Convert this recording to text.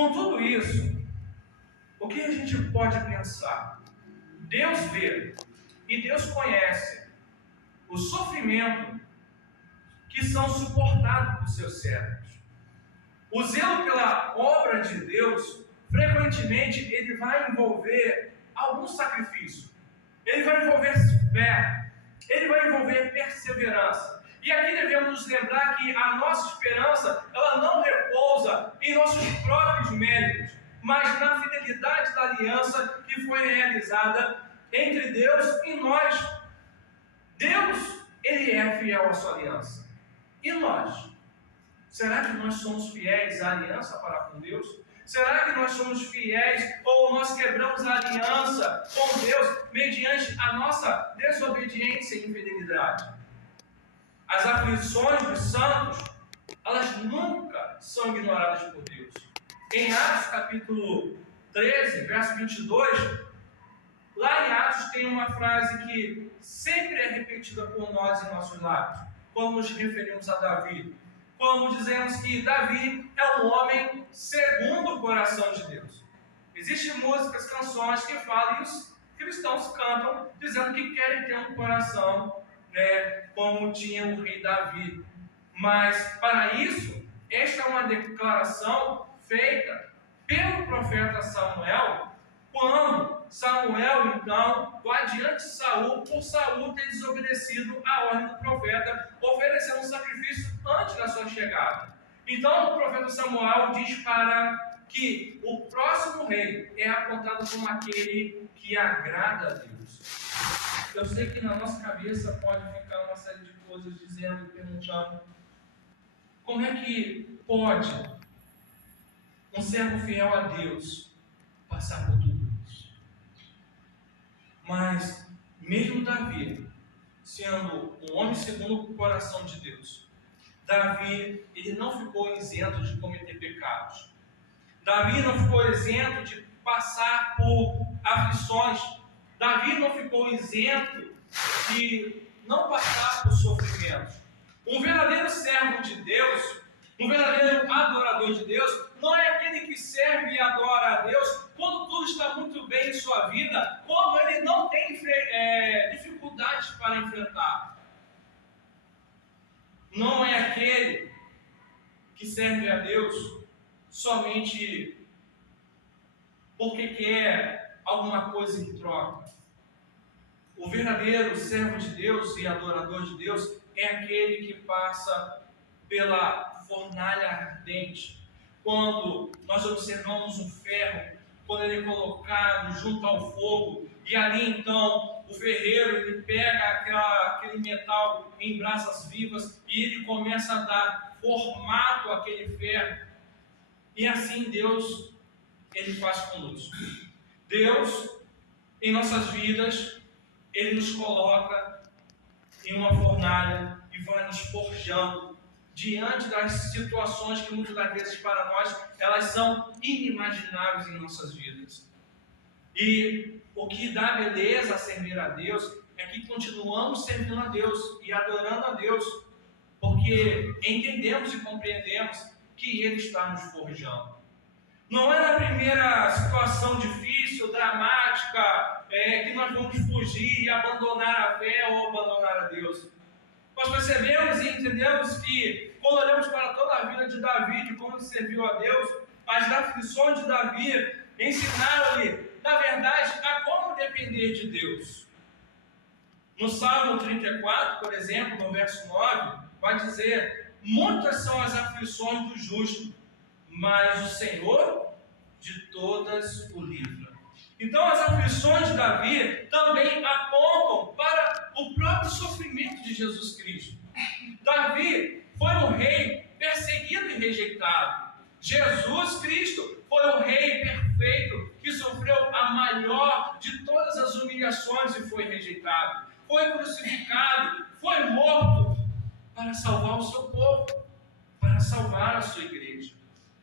Com tudo isso, o que a gente pode pensar? Deus vê e Deus conhece o sofrimento que são suportados por seus servos. O zelo pela obra de Deus, frequentemente, ele vai envolver algum sacrifício. Ele vai envolver fé. Ele vai envolver perseverança. E aqui devemos nos lembrar que a nossa esperança, ela não repousa em nossos próprios méritos, mas na fidelidade da aliança que foi realizada entre Deus e nós. Deus, ele é fiel à sua aliança. E nós? Será que nós somos fiéis à aliança para com Deus? Será que nós somos fiéis ou nós quebramos a aliança com Deus mediante a nossa desobediência e infidelidade? As aflições dos santos, elas nunca são ignoradas por Deus. Em Atos capítulo 13, verso 22, lá em Atos tem uma frase que sempre é repetida por nós em nossos lábios, quando nos referimos a Davi. Quando dizemos que Davi é um homem segundo o coração de Deus. Existem músicas, canções que falam e os cristãos cantam dizendo que querem ter um coração, como tinha o rei Davi. Mas para isso, esta é uma declaração feita pelo profeta Samuel, quando Samuel, então, vai diante de Saul, por Saul ter desobedecido a ordem do profeta, oferecendo um sacrifício antes da sua chegada. Então, o profeta Samuel diz para que o próximo rei é apontado como aquele que agrada a Deus. Eu sei que na nossa cabeça pode ficar uma série de coisas dizendo, perguntando, como é que pode um servo fiel a Deus passar por tudo isso? Mas, mesmo Davi, sendo um homem segundo o coração de Deus, Davi, ele não ficou isento de cometer pecados. Davi não ficou isento de passar por aflições. Davi não ficou isento de não passar por sofrimentos. Um verdadeiro servo de Deus, um verdadeiro adorador de Deus, não é aquele que serve e adora a Deus quando tudo está muito bem em sua vida, quando ele não tem dificuldades para enfrentar. Não é aquele que serve a Deus somente porque quer alguma coisa em troca. O verdadeiro servo de Deus e adorador de Deus é aquele que passa pela fornalha ardente. Quando nós observamos um ferro, quando ele é colocado junto ao fogo, e ali então o ferreiro ele pega aquele metal em brasas vivas e ele começa a dar formato àquele ferro. E assim Deus, ele faz conosco. Deus, em nossas vidas, ele nos coloca em uma fornalha e vai nos forjando diante das situações que muitas das vezes para nós elas são inimagináveis em nossas vidas. E o que dá beleza a servir a Deus é que continuamos servindo a Deus e adorando a Deus, porque entendemos e compreendemos que Ele está nos forjando. Não é na primeira situação difícil, dramática, que nós vamos fugir e abandonar a fé ou abandonar a Deus. Nós percebemos e entendemos que, quando olhamos para toda a vida de Davi, de como ele serviu a Deus, as aflições de Davi ensinaram-lhe, na verdade, a como depender de Deus. No Salmo 34, por exemplo, no verso 9, vai dizer: muitas são as aflições do justo, mas o Senhor de todas o livra. Então as aflições de Davi também apontam para o próprio sofrimento de Jesus Cristo. Davi foi um rei perseguido e rejeitado. Jesus Cristo foi o rei perfeito que sofreu a maior de todas as humilhações e foi rejeitado. Foi crucificado, foi morto para salvar o seu povo, para salvar a sua igreja.